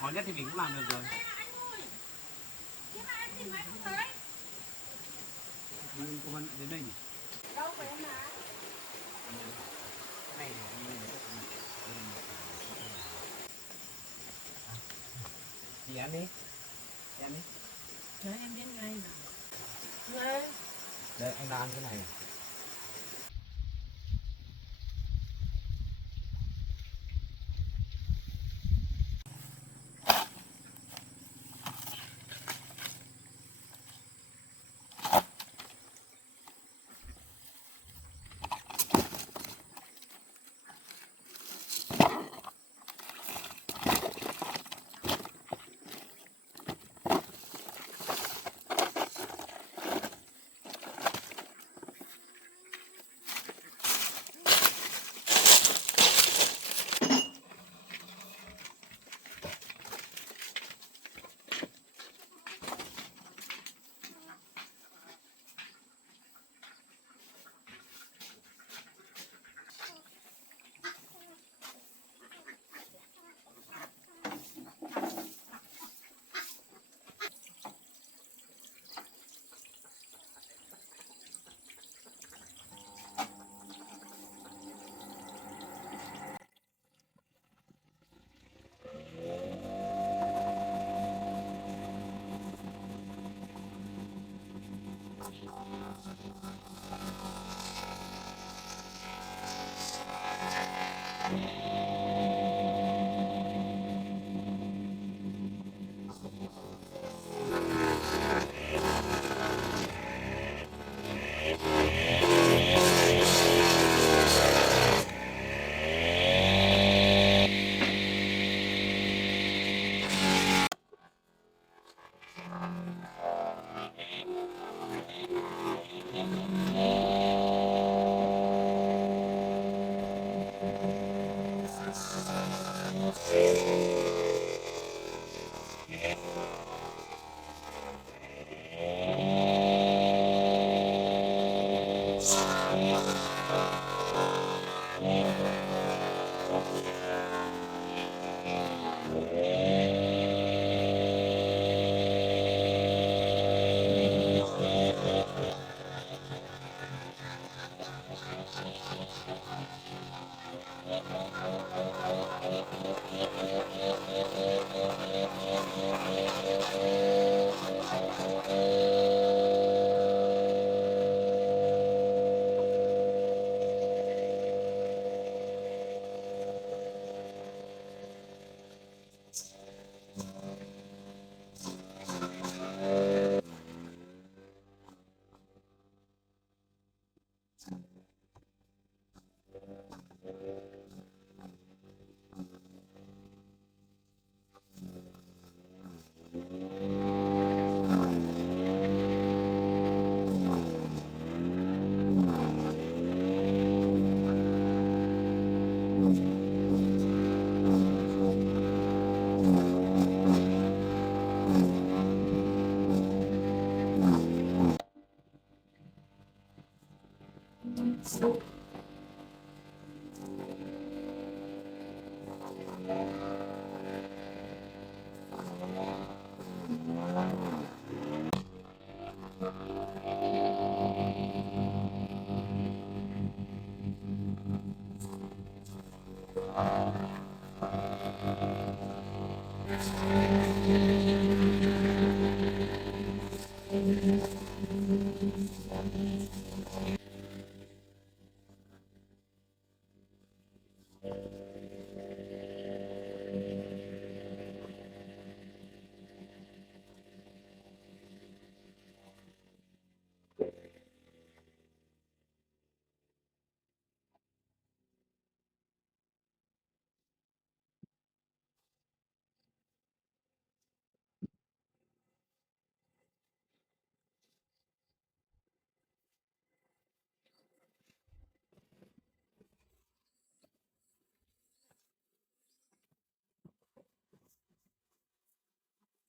Khó nhất thì mình cũng làm được rồi. Nhưng cô Vân đến đây nhỉ? Đâu phải em mà. Này chị ăn đi. Chị ăn đi. Đấy em đến ngay mà. Ngay. Đây anh đang ăn cái này.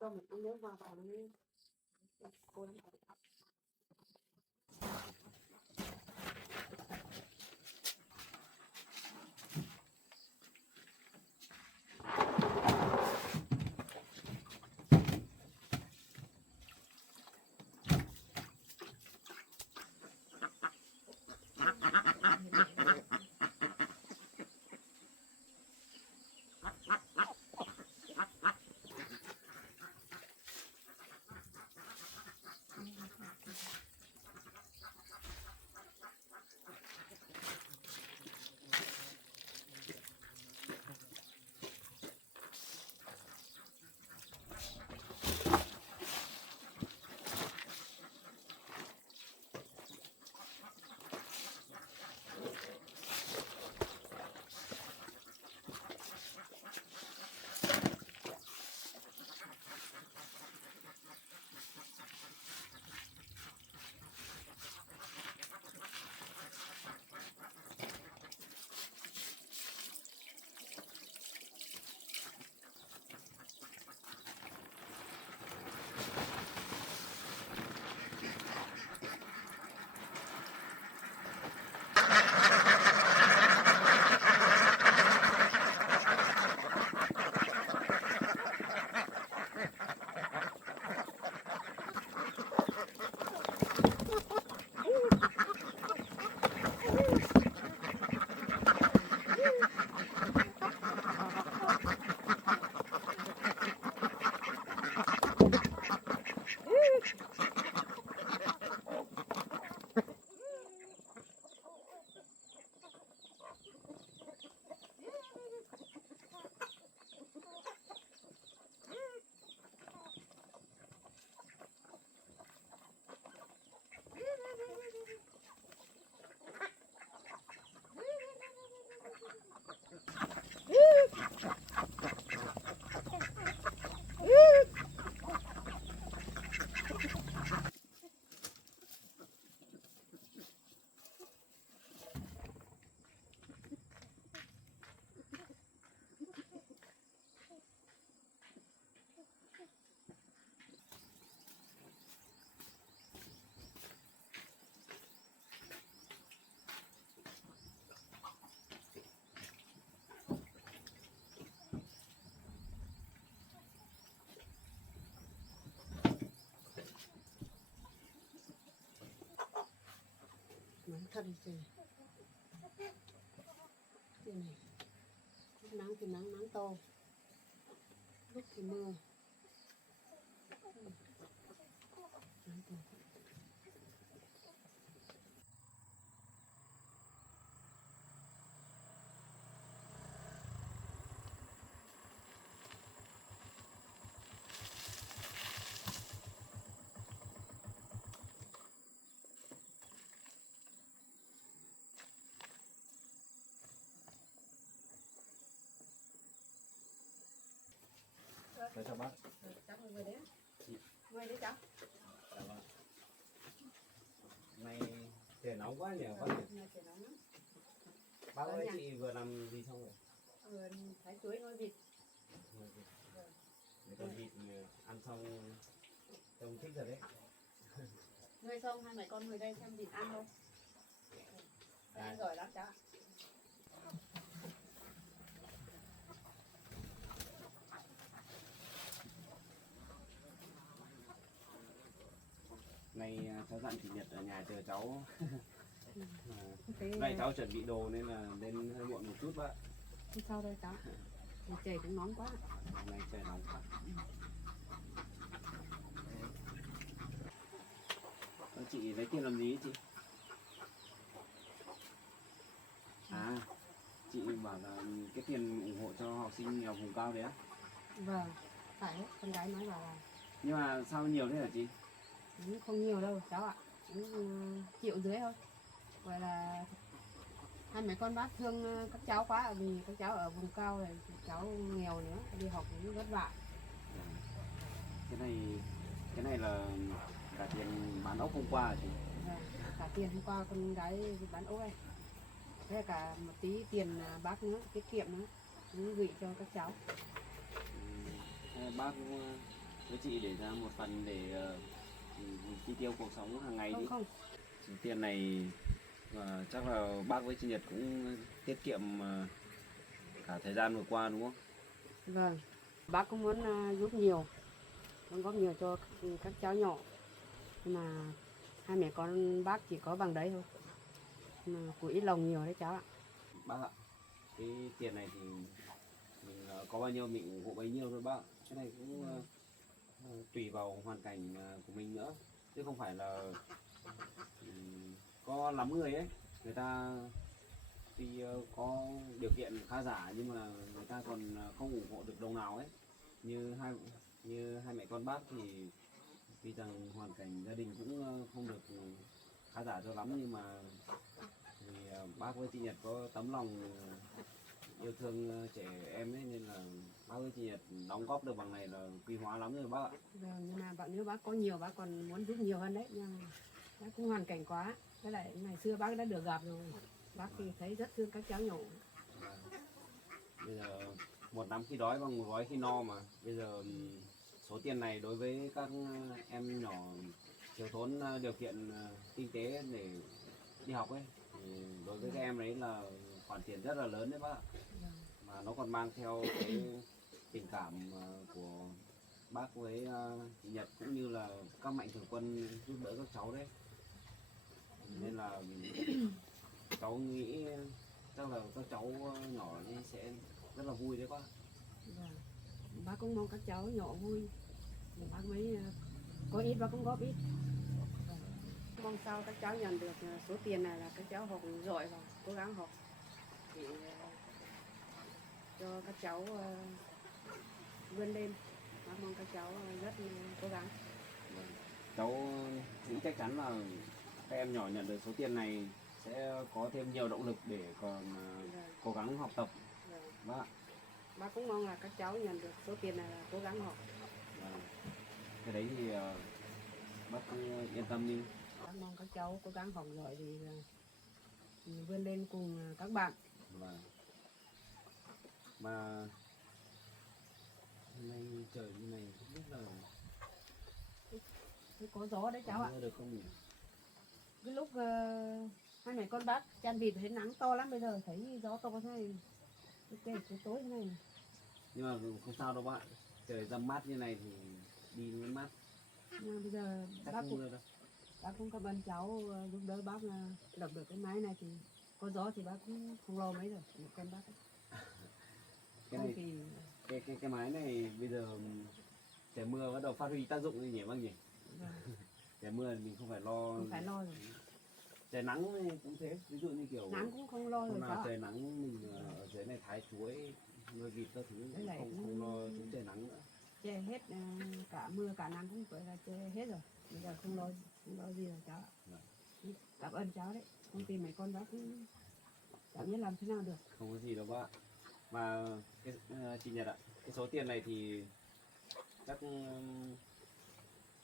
Cho mình uống nước vào đi. Cô em Cần gì đây này, lúc nắng thì nắng to, lúc thì mưa. Nắng to. Để cho bác. Cháu ngồi đấy, ngồi đấy cháu. Dạ vâng. Nay trời nóng quá nhỉ bác nhỉ? Ngày trời nóng lắm. Bác ơi chị vừa làm gì xong rồi? Thái chuối ngồi vịt. Để con vịt ăn xong trông thích rồi đấy. Nuôi xong hai mẹ con ngồi đây xem vịt ăn thôi. Ăn giỏi lắm cháu. Nay cháu dặn chủ nhật ở nhà chờ cháu. Thế Vậy cháu chuẩn bị đồ nên là lên hơi muộn một chút bác. không sao đâu cháu. Trời cũng nóng quá. Hôm nay trời nóng quá. Chị lấy tiền làm gì chị? À, chị bảo là cái tiền ủng hộ cho học sinh nghèo vùng cao đấy á. Vâng, phải đấy, con gái nói bảo là Nhưng mà sao nhiều thế hả chị? không nhiều đâu cháu ạ, triệu dưới thôi. Gọi là hai mẹ con bác thương các cháu quá, vì các cháu ở vùng cao này, cháu nghèo nữa, đi học cũng vất vả. Cái này là cả tiền bán ốc hôm qua hả chị? Vâng, cả tiền hôm qua con gái bán ốc này, thế cả một tí tiền bác nữa, tiết kiệm nữa, cũng gửi cho các cháu. Bác với chị để ra một phần để chi tiêu cuộc sống hàng ngày đi. Không. Số tiền này chắc là bác với chị Nhật cũng tiết kiệm cả thời gian vừa qua đúng không? Vâng, bác cũng muốn giúp nhiều, đóng góp nhiều cho các cháu nhỏ, nhưng mà hai mẹ con bác chỉ có bằng đấy thôi, mà của ít lòng nhiều đấy cháu ạ. Bác ạ, cái tiền này thì mình có bao nhiêu mình ủng hộ bấy nhiêu thôi bác. Cái này cũng tùy vào hoàn cảnh của mình nữa, chứ không phải là có lắm người ấy, người ta tuy có điều kiện khá giả nhưng mà người ta còn không ủng hộ được đồng nào ấy. Như hai mẹ con bác thì tuy rằng hoàn cảnh gia đình cũng không được khá giả cho lắm, nhưng mà vì bác với chị Nhật có tấm lòng yêu thương trẻ em ấy, nên là bác với chị Nhật đóng góp được bằng này là quý hóa lắm rồi bác ạ. Vâng, nhưng mà nếu bác có nhiều bác còn muốn giúp nhiều hơn đấy, nhưng mà bác cũng hoàn cảnh quá, với lại ngày xưa bác đã được gặp rồi, bác thì thấy rất thương các cháu nhỏ. Bây giờ một nắm khi đói bằng một gói khi no mà. Bây giờ số tiền này đối với các em nhỏ thiếu thốn điều kiện kinh tế để đi học ấy, thì đối với các em ấy là khoản tiền rất là lớn đấy bác ạ. Mà nó còn mang theo cái tình cảm của bác với chị Nhật cũng như là các mạnh thường quân giúp đỡ các cháu đấy, nên là cháu nghĩ chắc là các cháu nhỏ thì sẽ rất là vui đấy bác. Vâng. Bác cũng mong các cháu nhỏ vui, thì bác mới có ít bác cũng góp ít. Vâng. Mong sao các cháu nhận được số tiền này là các cháu học giỏi và cố gắng học để cho các cháu vươn lên. Bác mong các cháu rất cố gắng. Cháu nghĩ chắc chắn là các em nhỏ nhận được số tiền này sẽ có thêm nhiều động lực để còn cố gắng học tập. Vâng. Bác cũng mong là các cháu nhận được số tiền này là cố gắng học. Cái đấy thì bác yên tâm đi. Bác mong các cháu cố gắng học giỏi thì vươn lên cùng các bạn. Vâng. Mà hôm nay trời như này không biết là có gió đấy cháu ạ. được không nhỉ? Cái lúc hai mẹ con bác chăn vịt thấy nắng to lắm, bây giờ thấy gió to thế này, cái tối thế này. Nhưng mà không sao đâu bạn, trời dầm mát như này thì đi mới mát. Nhưng bây giờ chắc bác không cũng mưa đâu. bác cũng cảm ơn cháu giúp đỡ bác lập được cái máy này, thì có gió thì bác cũng không lo mấy rồi, một con bác ấy. Cái Không này thì cái máy này bây giờ trời mưa bắt đầu phát huy tác dụng rồi nhỉ bác nhỉ? vâng, Trời mưa thì mình không phải lo. không phải lo rồi. Trời nắng thì cũng thế, ví dụ như kiểu Nắng cũng không lo hôm rồi nào cháu ạ. trời nắng mình ở dưới này thái chuối nuôi vịt các thứ Với lại không cũng lo chúng trời nắng nữa. che hết cả mưa cả nắng cũng phải là che hết rồi, bây giờ không lo gì rồi cháu ạ. Vâng. Cảm ơn cháu đấy, không tìm mấy con bác cũng chẳng biết làm thế nào được. Không có gì đâu bác ạ. Mà cái, chị Nhật ạ, cái số tiền này thì chắc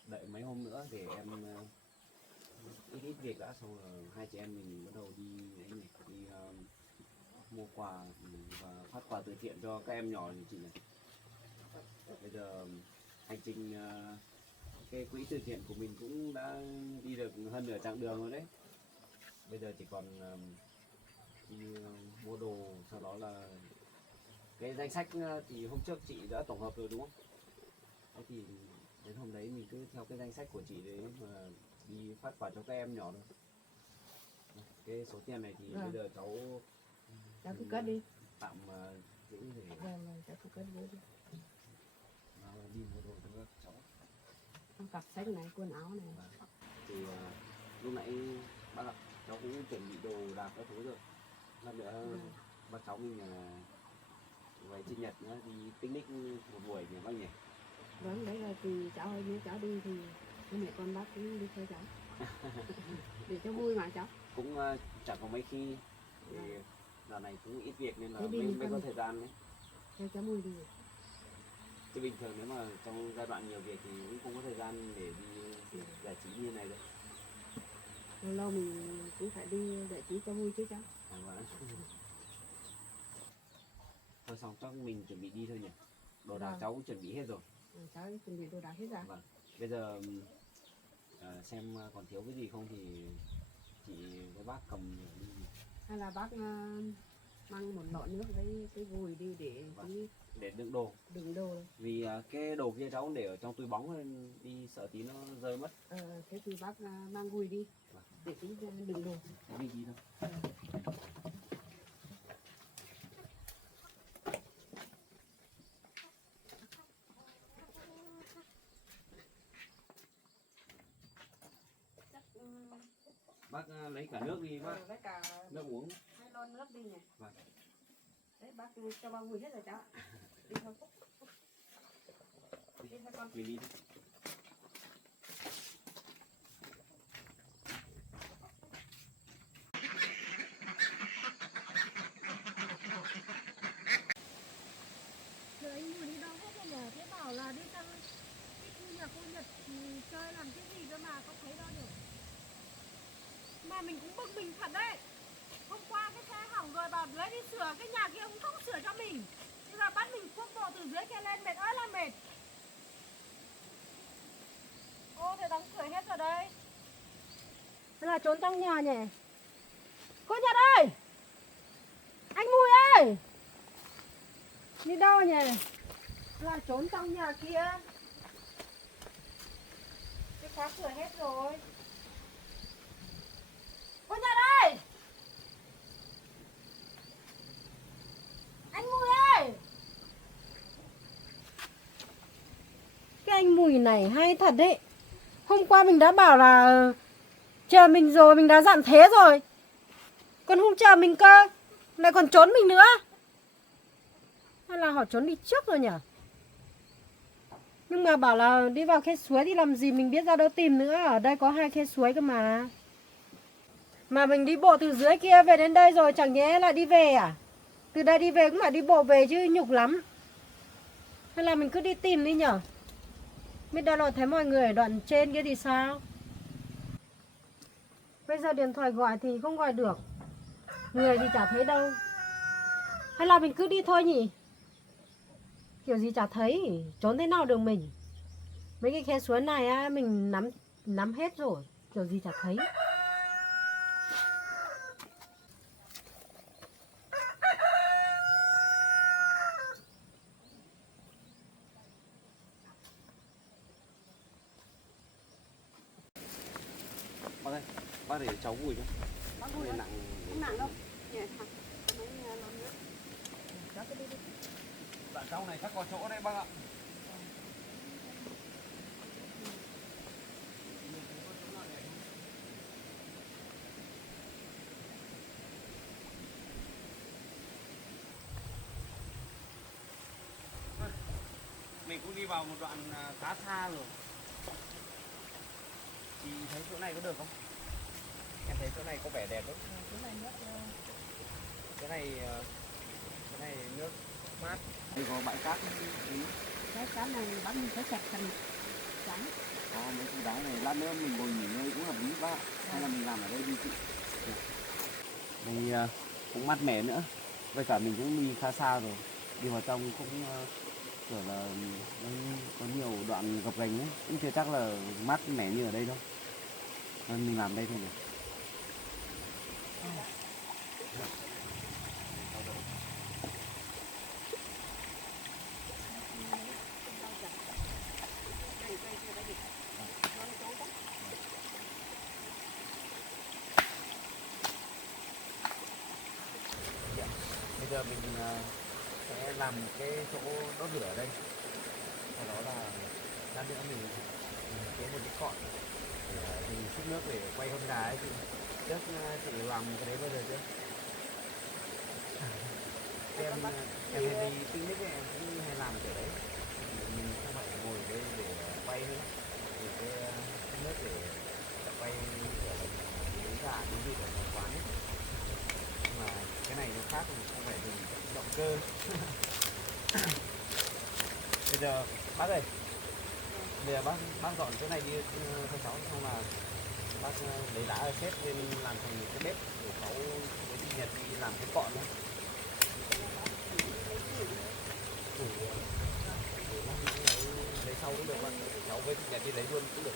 đợi mấy hôm nữa để em ít việc đã, xong rồi hai chị em mình bắt đầu đi đấy nhỉ, đi mua quà và phát quà từ thiện cho các em nhỏ thì chị nhỉ. Bây giờ hành trình cái quỹ từ thiện của mình cũng đã đi được hơn nửa chặng đường rồi đấy. Bây giờ chỉ còn đi mua đồ, sau đó là cái danh sách thì hôm trước chị đã tổng hợp rồi đúng không? Thế thì đến hôm đấy mình cứ theo cái danh sách của chị đấy mà đi phát quà cho các em nhỏ thôi. Cái số tiền này thì bây giờ cháu Cứ cất đi. tạm giữ để Vâng, cháu cứ cất giữ đi. đi mua đồ cho các cháu. Cặp sách này, quần áo này. Thì lúc nãy bác ạ, cháu cũng chuẩn bị đồ đạc các thứ rồi. Lát nữa bác cháu mình về sinh nhật nữa đi picnic một buổi nhỉ bác nhỉ? Vâng, đấy là tùy cháu ơi, nếu cháu đi thì mẹ con bác cũng đi theo cháu. Để cho vui mà cháu. Cũng chẳng có mấy khi thì giờ này cũng ít việc nên là Thế đi mới có thời gian đấy. Theo cháu vui đi. Chứ bình thường nếu mà trong giai đoạn nhiều việc thì cũng không có thời gian để đi giải trí như này đâu. Lâu lâu mình cũng phải đi giải trí cho vui chứ cháu. Vâng. Thôi xong chắc mình chuẩn bị đi thôi nhỉ. Đồ đạc Vâng. cháu cũng chuẩn bị hết rồi. Cháu chuẩn bị đồ đạc hết ra. Vâng. Bây giờ xem còn thiếu cái gì không thì chị với bác cầm đi. Hay là bác mang một lọ nước với cái gùi đi để Để đựng đồ. đựng đồ. Vì cái đồ kia cháu để ở trong túi bóng nên đi sợ tí nó rơi mất. Thế thì bác mang gùi đi để tí đựng đồ. Đi thôi. Bác lấy cả nước đi bác. Với cả Nước uống. 2 lon nước đi nhỉ. Vâng. Đấy bác cho bao gùi hết rồi cháu. Đi thôi. Đi thôi con. Mình đi. Rồi anh vừa đi đâu hết rồi nhỉ? Thế bảo là đi sang cái khu nhà cô Nhật chơi làm cái gì cơ mà không thấy đâu được. Mà mình cũng bực mình thật đấy. Hôm qua cái xe hỏng rồi bảo lấy đi sửa, cái nhà kia cũng không sửa cho mình. Bây giờ bắt mình cuốc bộ từ dưới kia lên, mệt ơi là mệt. Ô thế đóng cửa hết rồi đây. Thế là trốn trong nhà nhỉ? Cô Nhật ơi! Anh Mùi ơi! Đi đâu nhỉ? Là trốn trong nhà kia. Cái khóa cửa hết rồi. Cô Nhật ơi! Anh Mùi ơi! Cái anh Mùi này hay thật đấy. Hôm qua mình đã bảo là chờ mình rồi, mình đã dặn thế rồi. Còn không chờ mình cơ, lại còn trốn mình nữa. Hay là họ trốn đi trước rồi nhỉ? Nhưng mà bảo là đi vào khe suối thì làm gì mình biết ra đâu tìm nữa. Ở đây có 2 khe suối cơ mà. Mà mình đi bộ từ dưới kia về đến đây rồi chẳng nhẽ lại đi về à? Từ đây đi về cũng phải đi bộ về chứ nhục lắm. Hay là mình cứ đi tìm đi nhở? Biết đâu là thấy mọi người ở đoạn trên kia thì sao? Bây giờ điện thoại gọi thì không gọi được. Người thì chả thấy đâu. Hay là mình cứ đi thôi nhỉ? Kiểu gì chả thấy, trốn thế nào được mình. Mấy cái khe suối này á, mình nắm hết rồi, kiểu gì chả thấy. Bác ơi, bác để cháu vùi cho. Bác vui Nặng. nặng, không nặng đâu. Nhẹ thẳng. Mấy lon nước. Cháu cứ đi đi. Dạ trong này chắc có chỗ đấy bác ạ. Mình cũng đi vào một đoạn khá xa rồi. Chị thấy chỗ này có được không? Em thấy chỗ này có vẻ đẹp lắm. Cái này nước mát. Đây có bãi cát. Cái cá này bác mình phải chặt thành trắng. Có mấy cái đá này lát nữa mình ngồi nghỉ ngơi cũng hợp lý bác ạ. Hay là mình làm ở đây đi chị? Đây cũng mát mẻ nữa. Với cả mình cũng đi khá xa rồi. Đi vào trong cũng kiểu là có nhiều đoạn gập ghềnh ấy, cũng chưa chắc là mát mẻ như ở đây đâu. Nên mình làm đây thôi nhỉ. Bây giờ mình sẽ làm một cái chỗ đốt lửa ở đây. Sau đó là lát nữa mình chế một cái cọn để mình xúc nước để quay con gà ấy chị. Trước chị làm cái đấy bao giờ chưa? Em hay đi picnic ấy, em cũng hay làm kiểu đấy. Mình không phải ngồi ở đây để quay nữa. Thì cái xúc nước để quay kiểu là lấy gà như vịt ở trong quán ấy. Nhưng mà cái này nó khác, không phải dùng động cơ. Bây giờ bác ơi, bây giờ bác dọn chỗ này đi cho cháu, xong là bác lấy đá ở xếp lên làm thành cái bếp để cháu với chị Nhật đi làm cái cọn nữa. Để bác đi lấy sau cũng được, bác cháu với chị Nhật đi lấy luôn cũng được.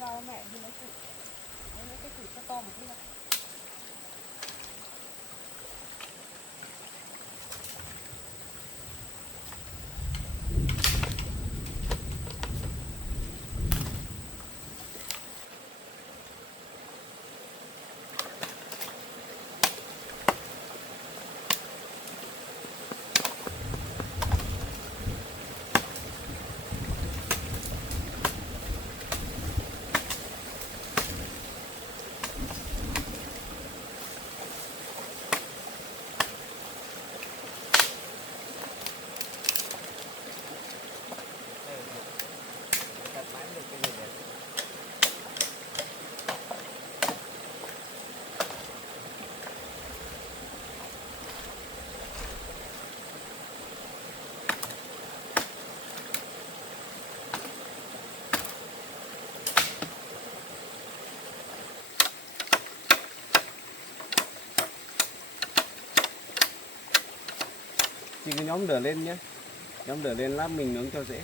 Vào mẹ thì lấy cái củ cho to một chút. thì cứ nhóm lửa lên nhé, nhóm lửa lên lát mình nướng cho dễ.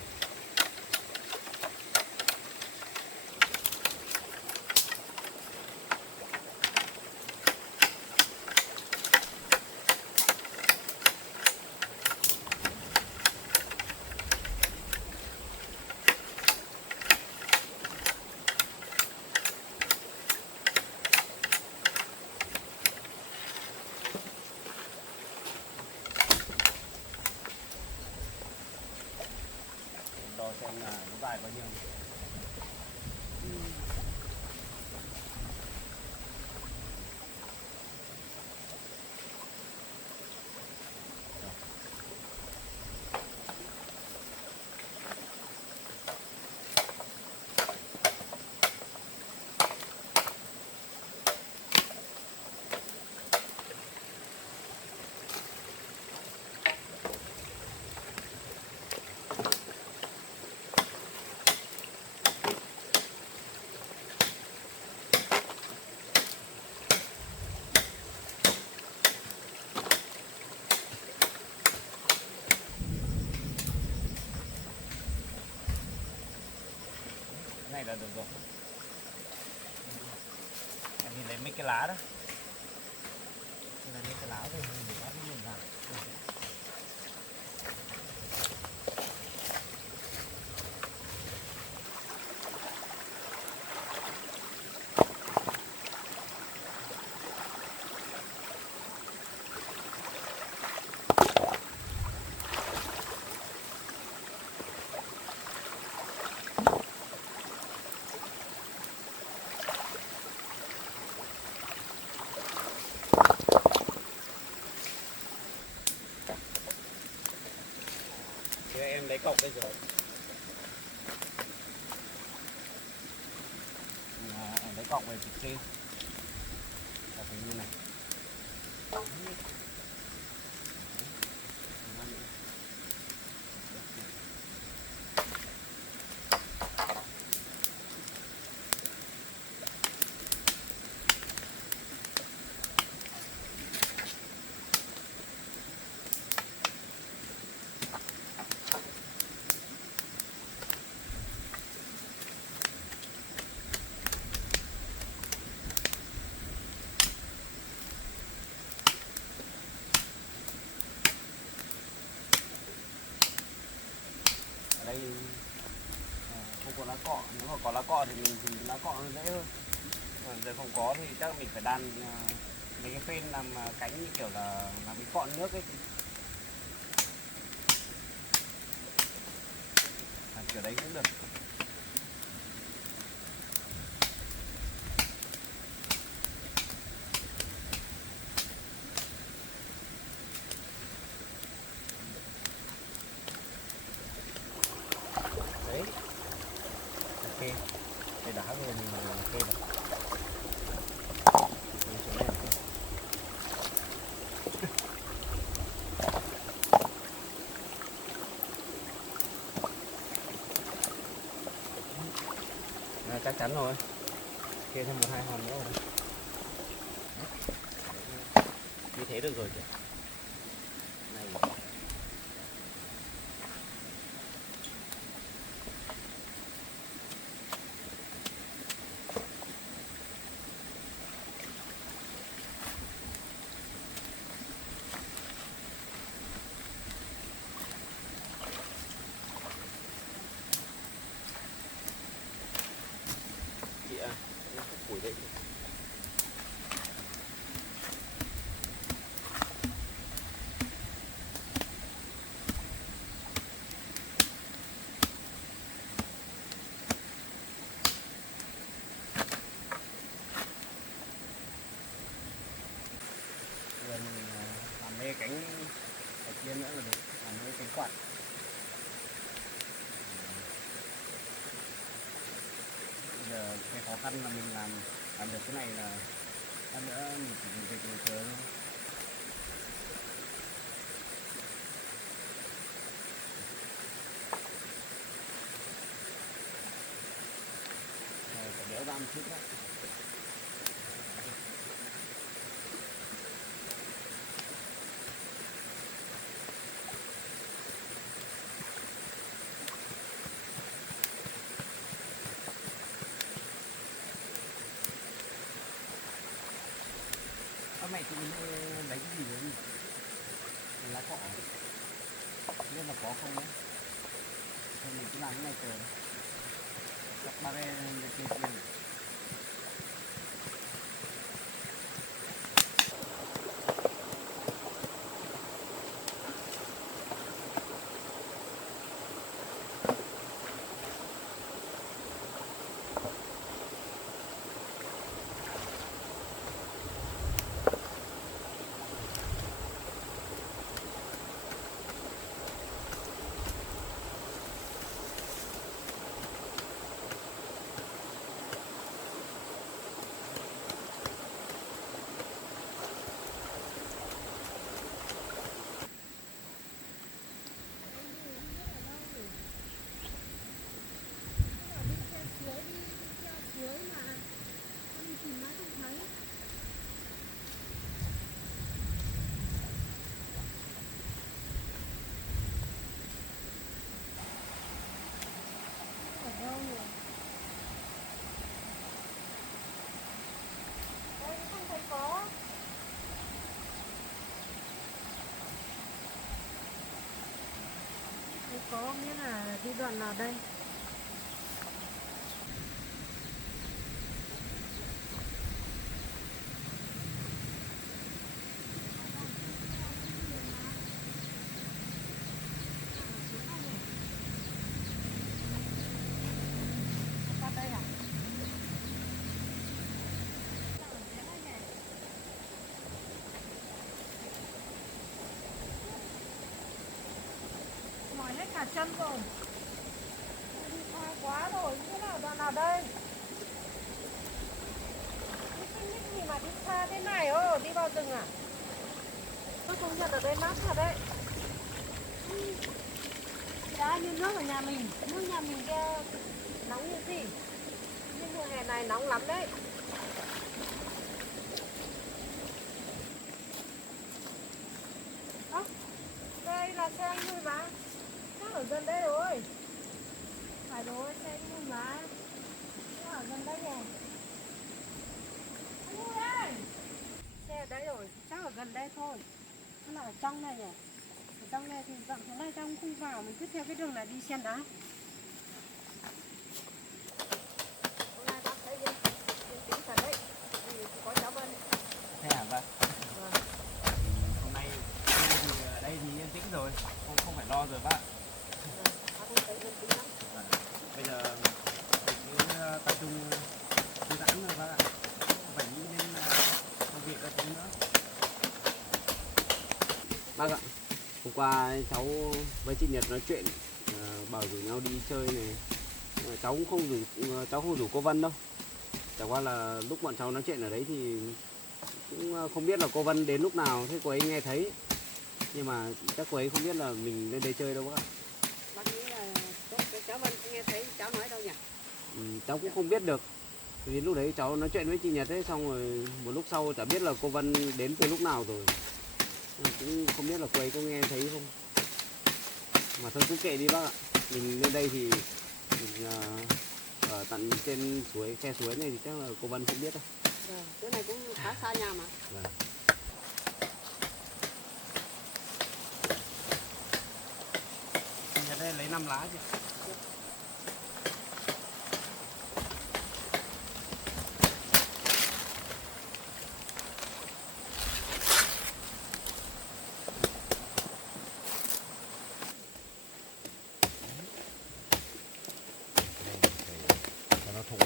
Đo xem là nó dài bao nhiêu. Này là được rồi. Em thì lấy mấy cái lá đó. Đây là mấy cái lá thôi, mình để bắt mình vào. Thế em lấy cọc đây rồi. Em lấy cọc về trực trên. Cọc như này. Đây không có lá cọ, nếu mà có lá cọ thì mình dùng lá cọ nó dễ hơn. Còn giờ không có thì chắc mình phải đan mấy cái phên làm cánh như kiểu là làm cái cọ nước ấy. Kiểu đấy cũng được. Đấy. Ok. Đây đã rồi mình ok rồi. Chắc chắn rồi. Kê thêm 1-2 hòn nữa rồi. Như thế được rồi chứ. Này. Chị à, củi đây. Rồi mình làm mấy cánh ở kia nữa là được, làm mấy cánh quạt. Bây giờ cái khó khăn là mình làm được cái này là lát nữa mình chỉ dùng dịch ngồi chờ thôi. Rồi phải đẽo ra một chút đó. chứ mình lấy cái gì đấy lá cọ không biết là có không đấy. Thôi mình cứ làm cái này chờ chắc ba cái kia kia. Có nghĩa là đi đoạn nào đây? Qua đây à? Mỏi hết cả chân rồi. Đi xa quá rồi, thế nào đoạn nào đây? Đi picnic gì mà đi xa thế này ô, đi vào rừng à? Tôi công nhận ở đây mát thật đấy. Đã như nước ở nhà mình, nước nhà mình kia nóng như gì? Nhưng mùa hè này nóng lắm đấy. Ơ, đây là xe anh Mùi mà. Chắc ở gần đây rồi. Phải rồi, xe anh Mùi mà. Chắc ở gần đây rồi. Anh Mùi ơi! Xe ở đây rồi, chắc ở gần đây thôi. Nó là ở trong này nhỉ? Ở trong này thì dặn xuống đây trong không vào, mình cứ theo cái đường này đi xem đã. Hôm nay bác thấy gì? Tính thật đấy. Có cháu Vân. Thế hả bác? Vâng. Hôm nay thì ở đây thì yên tĩnh rồi, không phải lo rồi bác. Bác không thấy yên tĩnh lắm. Bây giờ mình cứ tập trung thư giãn rồi bác ạ, không phải nghĩ đến công việc các thứ nữa. Bác ạ, hôm qua cháu với chị Nhật nói chuyện bảo rủ nhau đi chơi này. Cháu không rủ cô Vân đâu. Chẳng qua là lúc bọn cháu nói chuyện ở đấy thì cũng không biết là cô Vân đến lúc nào, thế cô ấy nghe thấy. Nhưng mà chắc cô ấy không biết là mình lên đây chơi đâu bác ạ. Bác nghĩ là cháu Vân nghe thấy cháu nói đâu nhỉ? Cháu cũng không biết được. Vì lúc đấy cháu nói chuyện với chị Nhật ấy, xong rồi một lúc sau chả biết là cô Vân đến từ lúc nào rồi. Cũng không biết là cô ấy có nghe thấy không. Mà thôi cứ kệ đi bác ạ. Mình lên đây thì mình ở tận trên suối, khe suối này thì chắc là cô Vân không biết đâu. Vâng, chỗ này cũng khá xa nhà mà. Vâng. Chị Nhật đây lấy 5 lá chứ. Cho nó thủng.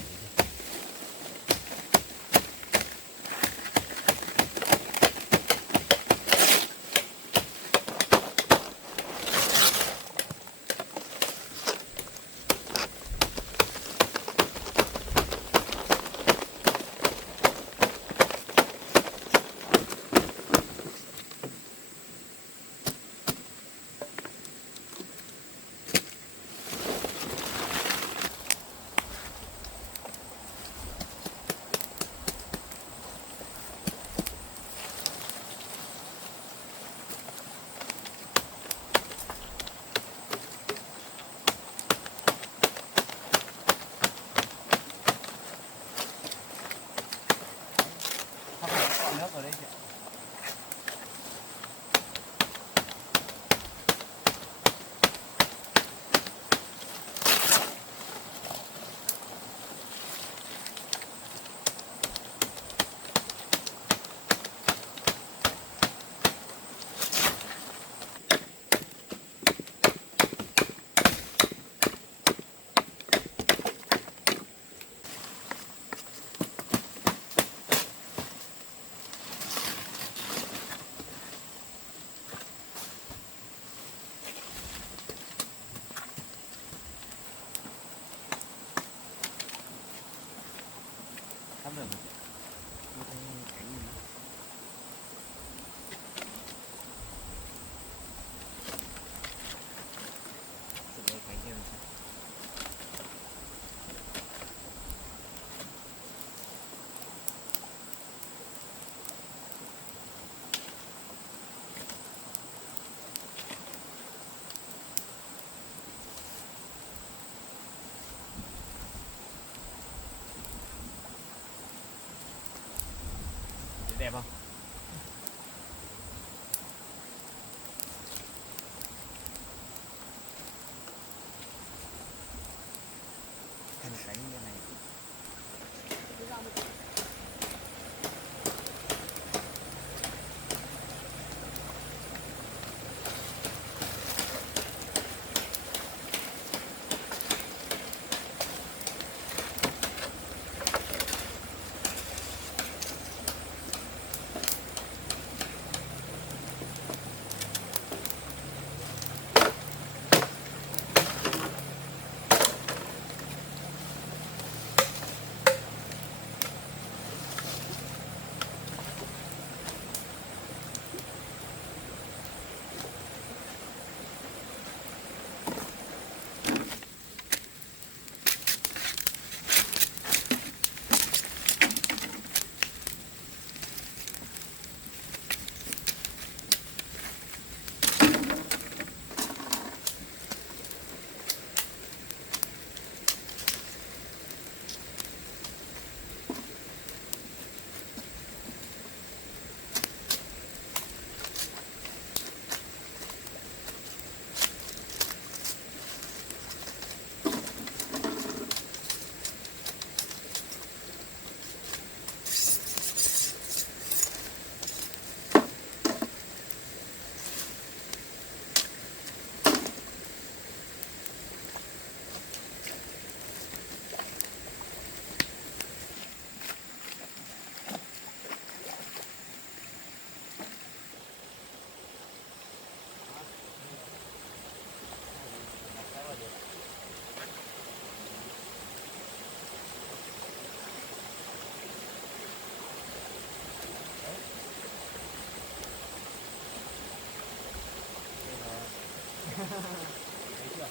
Thấy chưa?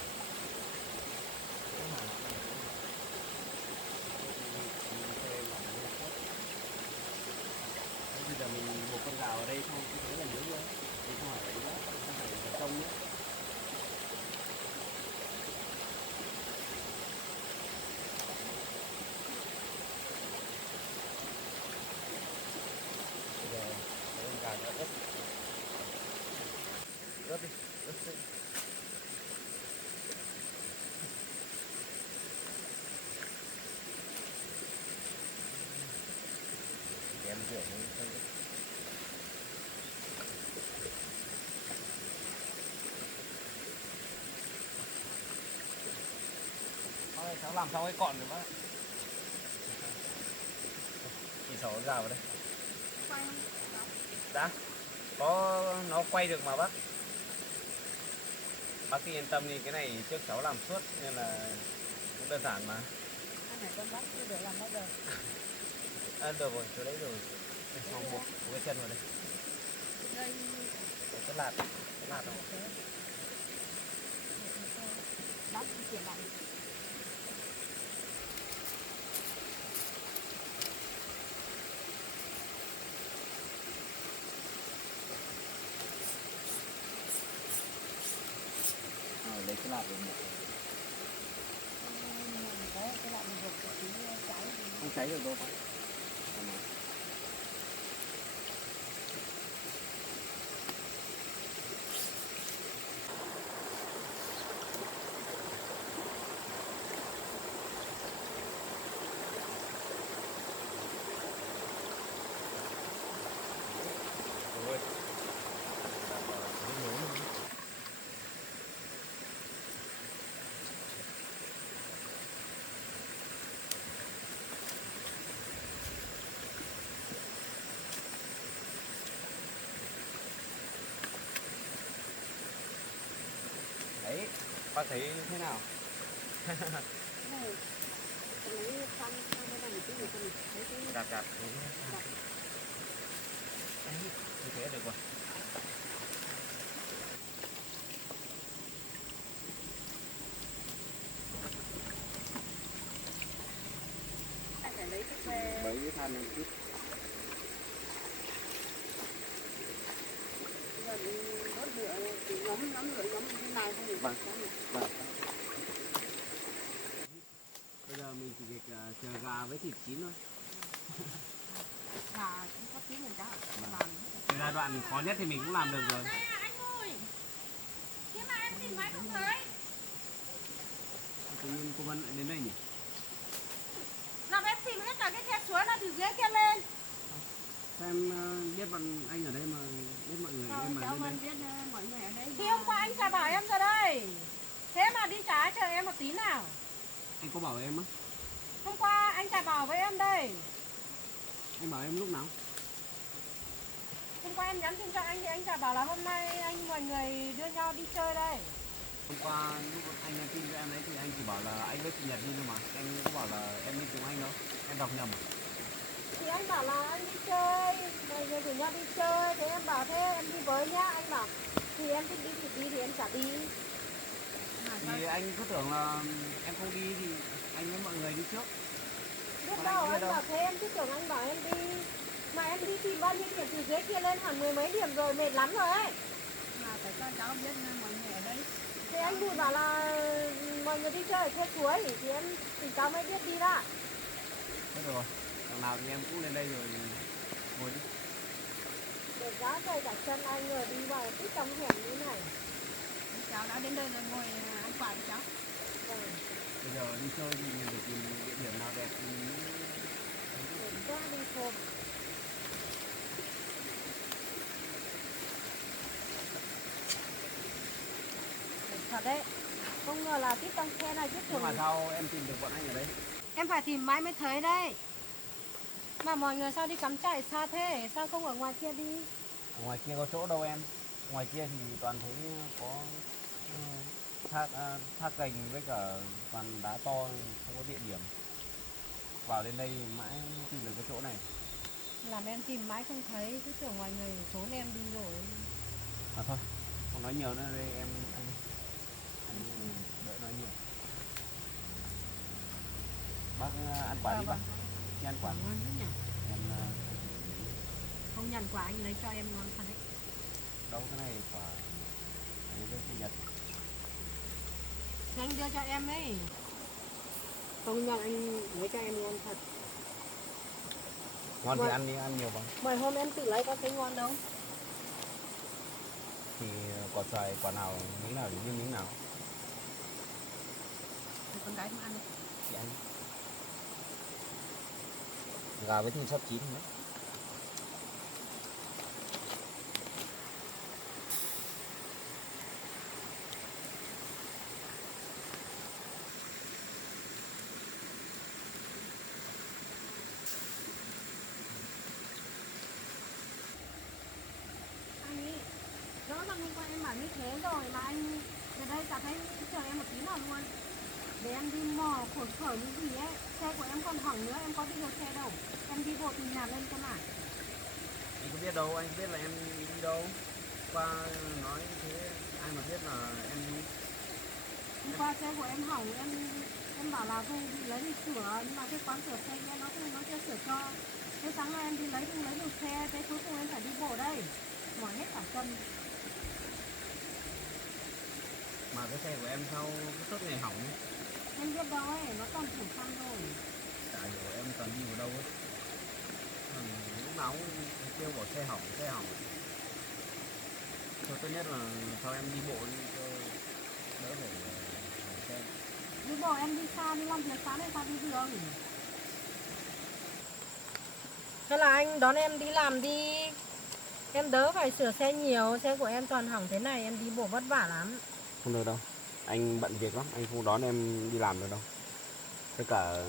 Cái mà nó này. Đấy, bây giờ mình buộc con gà ở đây xong cứ thế là nhớ nữa. Chứ không phải lấy nữa, không phải trông nữa. Bây giờ cái con gà đã ướp. Ướp đi, ướp xinh. Em rửa nó xinh đấy. Thôi cháu làm xong cái cọn rồi bác. Chỉ xỏ con gà vào đây. Quay không? Đã. Có nó quay được mà bác. Bác cứ yên tâm đi, cái này trước cháu làm suốt nên là cũng đơn giản mà. Anh này con bác chưa được làm bao giờ. À, được rồi, chỗ đấy rồi. Xong buộc cái chân vào đây. Đây Cái lạt không? bác đi chuyển lại. Lấy cái lạt để buộc. Có cái lại mình buộc cái tí cháy. Không cháy được đâu bác. Rồi. Đấy, bác thấy thế nào? Này, lấy khăn cái này một tí nữa con thấy cái Đặt đấy, như thế được rồi. anh phải lấy cái que Mấy cái than này chút. giờ đốt lửa thì nhóm lửa nhóm bên này không được. Vâng. Bây giờ mình chỉ việc chờ gà với thịt chín thôi. Gà cũng có tí người ta Vâng. làm. Cái giai đoạn khó nhất thì mình cũng làm được rồi. Đây à anh ơi. Thế mà em tìm mãi không thấy. Tự nhiên cô Vân lại đến đây nhỉ? Làm em tìm hết cả cái khe suối là từ dưới kia lên. Sao em biết bọn anh ở đây mà biết mọi người ở đây mà Cháu lên đây? Vân biết mọi người ở đây. Thì hôm qua anh chả bảo em ra đây. Thế mà đi trái chờ em một tí nào. Anh có bảo em á? Hôm qua anh chả bảo với em đây. Anh bảo em lúc nào? Hôm qua em nhắn tin cho anh thì anh chả bảo là hôm nay anh mọi người đưa nhau đi chơi đây. Hôm qua lúc anh nhắn tin cho em ấy thì anh chỉ bảo là anh với chị Nhật đi thôi mà. Anh có bảo là em đi cùng anh đâu. Em đọc nhầm à? Thì anh bảo là anh đi chơi, mọi người rủ nhau đi chơi. Thế em bảo thế em đi với nhá. Anh bảo thì em thích đi thì đi thì em chả đi. Thì anh cứ tưởng là em không đi thì anh với mọi người đi trước. Lúc Còn đầu anh biết anh đâu. bảo thế em cứ tưởng anh bảo em đi. Mà em đi thì bao nhiêu điểm từ dưới kia lên hẳn mười mấy điểm rồi, mệt lắm rồi ấy. Mà tại sao cháu biết mọi người ở đây? Thì anh Bùi bảo là mọi người đi chơi ở khe suối thì em thì cháu mới biết đi đó. Thế rồi. Đằng nào thì em cũng lên đây rồi ngồi đi. Để giá trời cả chân anh rồi đi vào cái trong hẻm như này. Cháu đã đến đây rồi ngồi ăn quả với cháu. Vâng, Bây giờ đi chơi thì mình phải tìm địa điểm nào đẹp thì để qua đi khôn. Thật đấy, không ngờ là cái trong khe này rất nhưng mà thường. sao em tìm được bọn anh ở đây? Em phải tìm mãi mới thấy đây. Mà mọi người sao đi cắm trại xa thế? Sao không ở ngoài kia đi? Ở ngoài kia có chỗ đâu em. Ngoài kia thì toàn thấy có thác gành với cả toàn đá to, không có địa điểm. Vào đến đây mãi mới tìm được cái chỗ này. Làm em tìm mãi không thấy, cứ tưởng ngoài người trốn em đi rồi. Mà thôi, không nói nhiều nữa đây em ăn đi. nhiều. Bác ăn quả đi bác. Đi ăn quả. Ngon thế nhỉ? Em Không nhận quả anh lấy cho em ngon thật đấy. đâu cái này quả này đây sinh nhật. Thì anh đưa cho em ấy. Không nhận anh lấy cho em ngon thật. Ngon thì Vâng. ăn đi, ăn nhiều bằng. Mọi hôm em tự lấy có thấy ngon đâu. Thì quả xoài quả nào miếng nào thì như miếng nào. Thì con gái không ăn đi. Chị ăn. Gà với thịt sắp chín nữa. Anh ấy, rõ ràng hôm qua em bảo như thế rồi mà anh về đây chả thấy chờ em một tí nào luôn. Để em đi mò khổ sở như gì ấy. Xe của em còn hỏng nữa, em có đi được xe đâu. Em đi bộ từ nhà lên cơ mà. Anh có biết đâu, anh biết là em đi đâu. Qua nói thế ai mà biết là em đi. Hôm qua xe của em hỏng, em bảo là thôi đi lấy đi sửa, nhưng mà cái quán sửa xe kia nó chưa sửa cho. Thế sáng nay em đi lấy không lấy được xe, thế cuối cùng em phải đi bộ đây. Mỏi hết cả chân. Mà cái xe của em sao cái suốt ngày hỏng ấy. Em biết đâu ấy, nó toàn thủng xăng rồi. Chả hiểu em toàn đi vào đâu ấy. Lúc nào cũng kêu bỏ xe hỏng, xe hỏng. Thôi tốt nhất là sao em đi bộ đi cho đỡ phải hỏng xe. Đi bộ em đi xa, đi làm việc sáng nay sao đi đường. Hay là anh đón em đi làm đi. Em đỡ phải sửa xe nhiều, xe của em toàn hỏng thế này, em đi bộ vất vả lắm. Không được đâu, anh bận việc lắm, anh không đón em đi làm được đâu. Tất cả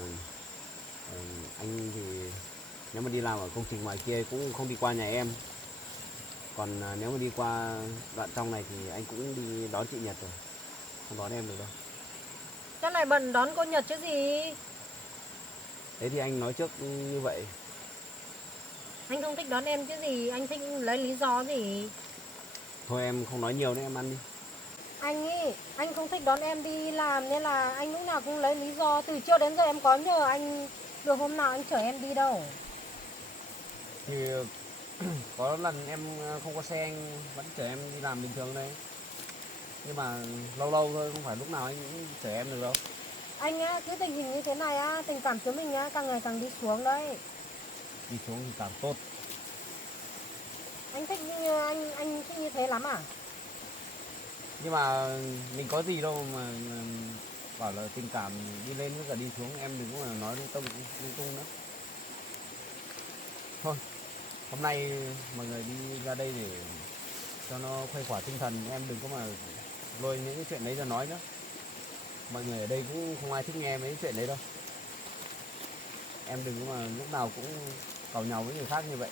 anh thì nếu mà đi làm ở công trình ngoài kia cũng không đi qua nhà em. Còn nếu mà đi qua đoạn trong này thì anh cũng đi đón chị Nhật rồi, không đón em được đâu. Chắc này bận đón cô Nhật chứ gì. Thế thì anh nói trước như vậy. Anh không thích đón em chứ gì, anh thích lấy lý do gì. Thôi em không nói nhiều nữa, em ăn đi. Anh không thích đón em đi làm nên là anh lúc nào cũng lấy lý do. Từ trưa đến giờ em có nhờ anh được hôm nào anh chở em đi đâu. Thì có lần em không có xe anh vẫn chở em đi làm bình thường đây. Nhưng mà lâu lâu thôi, không phải lúc nào anh cũng chở em được đâu. Anh á, cứ tình hình như thế này á, tình cảm của mình á, càng ngày càng đi xuống đấy. Đi xuống thì càng tốt. Anh thích như anh thích như thế lắm à? Nhưng mà mình có gì đâu mà bảo là tình cảm đi lên với cả đi xuống, em đừng có mà nói lung tung nữa. Thôi, hôm nay mọi người đi ra đây để cho nó khuây khỏa tinh thần, em đừng có mà lôi những cái chuyện đấy ra nói nữa. Mọi người ở đây cũng không ai thích nghe mấy chuyện đấy đâu. Em đừng có mà lúc nào cũng càu nhàu với người khác như vậy.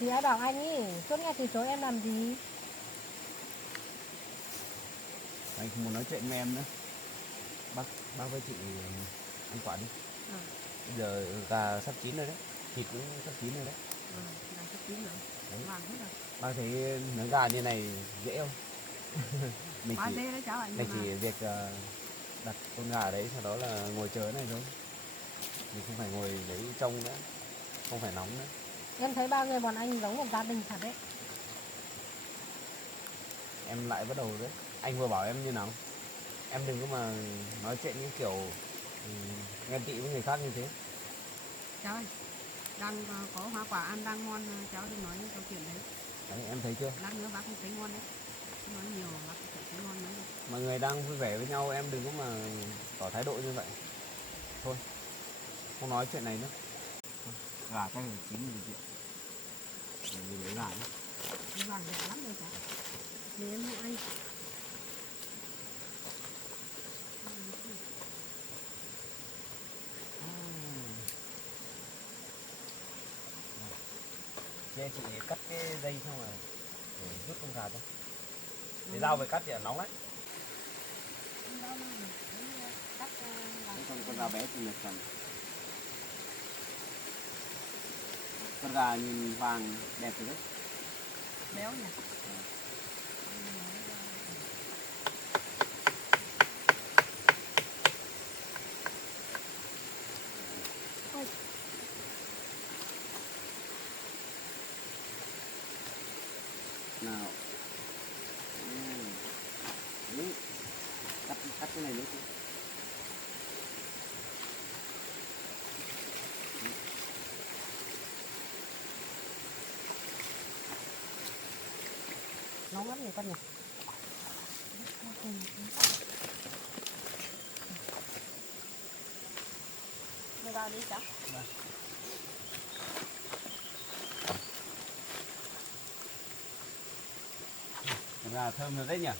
Thì ai bảo anh ý, suốt ngày từ chối em làm gì? Anh không muốn nói chuyện với em nữa. Bác với chị ăn quả đi. Bây giờ gà sắp chín rồi đấy, thịt cũng sắp chín rồi đấy. Làm cho chín rồi. Đấy. Vàng hết rồi. Bác thấy nướng gà như này dễ không? mình Quá chỉ dễ đấy cháu ạ. mình chỉ việc đặt con gà đấy, sau đó là ngồi chờ này thôi. Mình không phải ngồi đấy trông nữa, không phải nóng nữa. Em thấy ba người bọn anh giống một gia đình thật đấy. Em lại bắt đầu đấy. Anh vừa bảo em như nào? Em đừng có mà nói chuyện những kiểu ghen tị với người khác như thế. Cháu ơi, đang có hoa quả ăn đang ngon, cháu đừng nói câu chuyện đấy. Đấy, em thấy chưa? Lát nữa bác không thấy ngon đấy. Không nói nhiều bác không thấy ngon nữa đâu. Mọi người đang vui vẻ với nhau, em đừng có mà tỏ thái độ như vậy. Thôi, không nói chuyện này nữa. Gà chắc là 90 triệu. Mình lấy gà nhé. Cái vàng rẻ lắm rồi cháu. Để em hộ anh. Chị cắt cái dây xong rồi để rút con gà cho. Để dao về cắt thì nóng đấy. Con gà bé thì nhật cần. Con gà nhìn vàng đẹp rồi đấy. Béo nhỉ. cắt cái này nữa chứ. nóng lắm nhỉ con nhỉ. Đưa vào đi cháu. Là thơm rồi đấy nhỉ.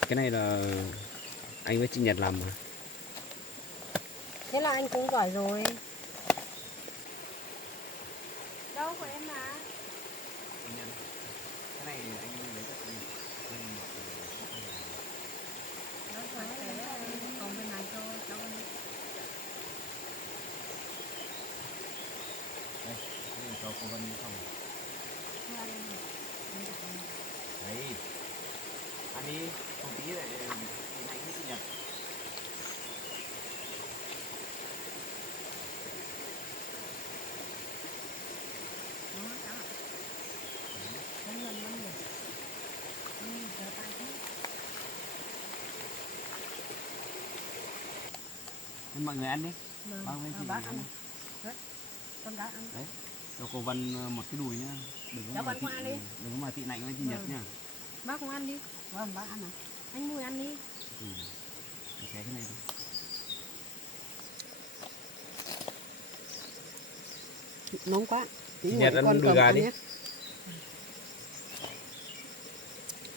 Cái này là anh với chị Nhật làm mà. Thế là anh cũng giỏi rồi. Đâu của em mà. Cái này anh lấy cho chị. Nó phải còn bên này cho cháu ăn. Đây, cái này cho cô Vân không? Đấy. Ăn đi, không tí lại thì anh với chị Nhật. Nên mọi người ăn đi. Mang lên chị Bác ăn. ăn. Con đã ăn. Đấy. Cho cô Vân một cái đùi nhá. Cháu vẫn không ăn đi. Đừng có mà tị nạnh với chị Nhật nhá. Bác cũng ăn đi. Vâng, bác ăn à. Anh Mùi ăn đi. Ừ. Để cái này đi. Nóng quá. Tí Nhật nữa ăn con đùi cầm gà ăn đi. nhé.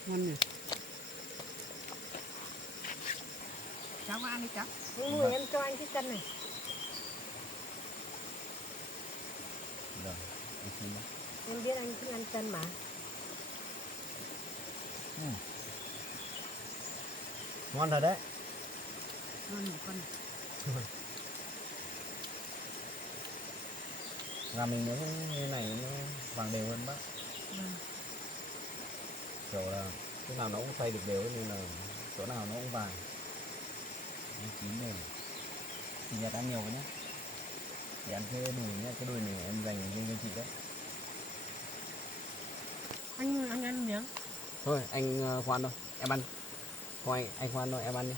Ngon nhỉ. Cháu có ăn đi cháu. Anh Mùi em cho anh cái cân này. Rồi, anh xin đó. Em biết anh thích ăn cân mà. Ngon rồi đấy. Ngon nhỉ con. Gà mình nướng như này nó vàng đều hơn bác. Vâng. Kiểu là cái nào nó cũng xoay được đều nên là chỗ nào nó cũng vàng. Nó chín đều. Chị Nhật ăn nhiều vào nhé. Chị ăn cái đùi nhé, cái đùi này em dành riêng cho chị đấy. Anh ăn miếng. Thôi anh khoan thôi, em ăn. Không anh khoan thôi, em ăn đi.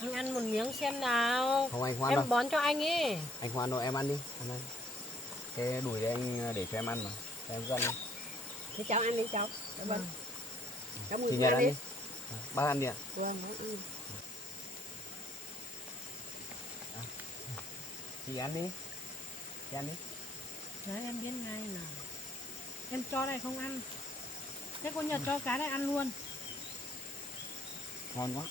Anh ăn một miếng xem nào. Không anh khoan Em đâu. bón cho anh ấy. Anh khoan thôi, em ăn đi, em ăn. Cái đùi đấy anh để cho em ăn mà. Cho em ăn đi. Thế cháu ăn đi cháu. Vâng. Cháu Mùi Chị cũng Nhật ăn ăn đi. đi. Bác ăn đi ạ. Vâng, bác ăn. Chị ăn đi. Chị ăn đi. Đấy em biết ngay nào. Em cho này không ăn. Thế cô Nhật cho cái này ăn luôn. Ngon quá.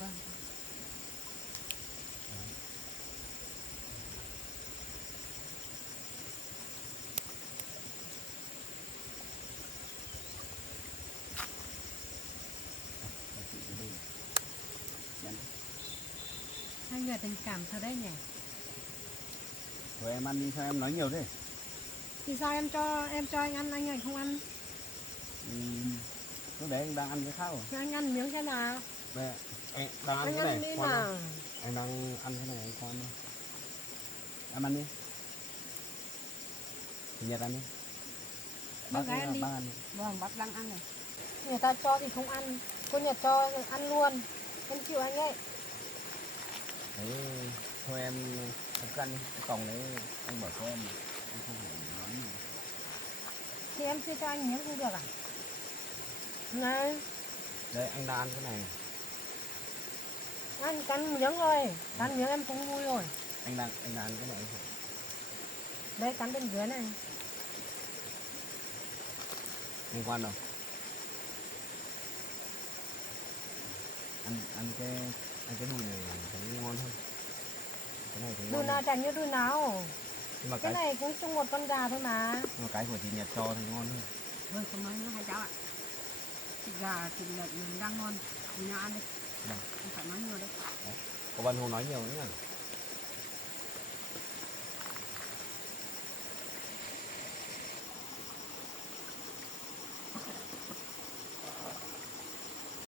Vâng. Hai người tình cảm thật đấy nhỉ. Rồi em ăn đi, sao em nói nhiều thế? Thì sao em cho anh không ăn. Lúc đấy anh đang ăn cái khác rồi. Thì anh ăn miếng xem nào. Đây, anh đang ăn Anh cái ăn này, đi khoan nào. thôi. Anh đang ăn cái này, anh khoan đi. Em ăn đi. Chị Nhật ăn đi. Bác gái ăn đi. Bác ăn đi. Vâng, bác đang ăn này. Người ta cho thì không ăn. Cô Nhật cho ăn luôn. Em chịu anh ấy. Thế thôi em cứ ăn đi. Cái còng đấy anh bảo cho em. Anh không phải nói gì. Thì em chưa cho anh miếng không được à? Này, Đây anh đang ăn cái này. anh cắn miếng rồi. Cắn miếng em cũng vui rồi. Anh đang ăn cái này. Đây cắn bên dưới này. Anh khoan đâu. Ăn cái đùi này thấy ngon hơn. Cái này thấy Đùi ngon nào hơn. chẳng như đùi nào. Nhưng mà Cái này cũng chung một con gà thôi mà. nhưng mà cái của chị Nhật cho thì ngon hơn. Vâng, không nói nữa hai cháu ạ. Thịt gà, thịt lợn đang ngon. Mình nhau ăn đi. Vâng. Không phải nói nhiều đâu. Cô Vân không nói nhiều nữa nhá.